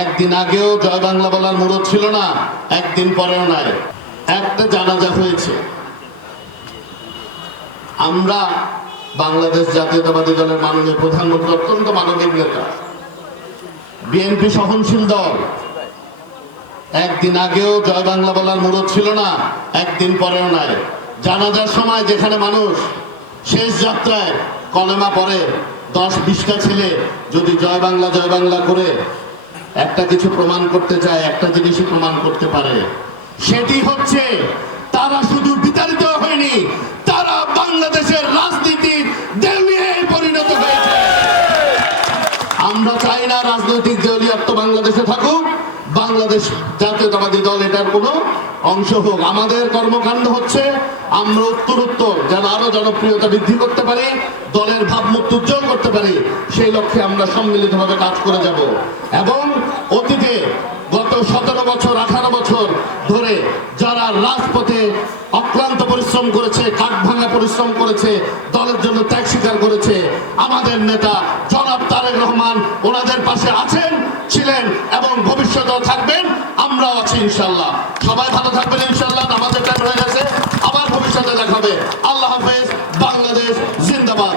একদিন আগেও জয় বাংলা বলার মুরত ছিল না, একদিন পরেও নাই। একটা জানাজা হয়েছে। আমরা বাংলাদেশ জাতীয়তাবাদী দলের মাননীয় প্রধানমন্ত্রী অত্যন্ত মানবিক নেতা, বিএনপি সহনশীল দল। একদিন আগেও জয় বাংলা বলার মুরত ছিল না, একদিন পরেও নাই। জানাজার সময় যেখানে মানুষ শেষ যাত্রায় কলেমা পড়ে, 10-20টা ছেলে যদি জয় বাংলা করে একটা কিছু প্রমাণ করতে চায়, একটা জিনিসই প্রমাণ করতে পারে, সেটি হচ্ছে তারা শুধু বিতাড়িত হয়নি, তারা বাংলাদেশের রাজনীতির দেউলিয়ায় পরিণত হয়েছে। আমরা চাই না রাজনৈতিক দেউলিয়াত্ব বাংলাদেশে থাকুক, বাংলাদেশ জাতীয়তাবাদী দল এটার কোনো অংশ হোক। আমাদের কর্মকাণ্ড হচ্ছে আমরা উত্তরোত্তর যেন আরো জনপ্রিয়তা বৃদ্ধি করতে পারি, দলের ভাবমূর্তি উজ্জ্বল করতে পারি, সেই লক্ষ্যে আমরা সম্মিলিতভাবে কাজ করে যাব। এবং অতীতে গত 17 বছর 18 বছর ধরে যারা রাজপথে অক্লান্ত পরিশ্রম করেছে, কাঠ ভাঙা পরিশ্রম করেছে, দলের জন্য ত্যাগ স্বীকার করেছে, আমাদের নেতা জনাব তারেক রহমান ওনাদের পাশে আছেন, ছিলেন এবং ভবিষ্যতেও থাকবেন। আমরাও আছি ইনশাল্লাহ। সবাই ভালো থাকবেন ইনশাল্লাহ। আমাদের টাইম হয়ে গেছে, আবার ভবিষ্যতে দেখাবে। আল্লাহ হাফেজ। বাংলাদেশ জিন্দাবাদ।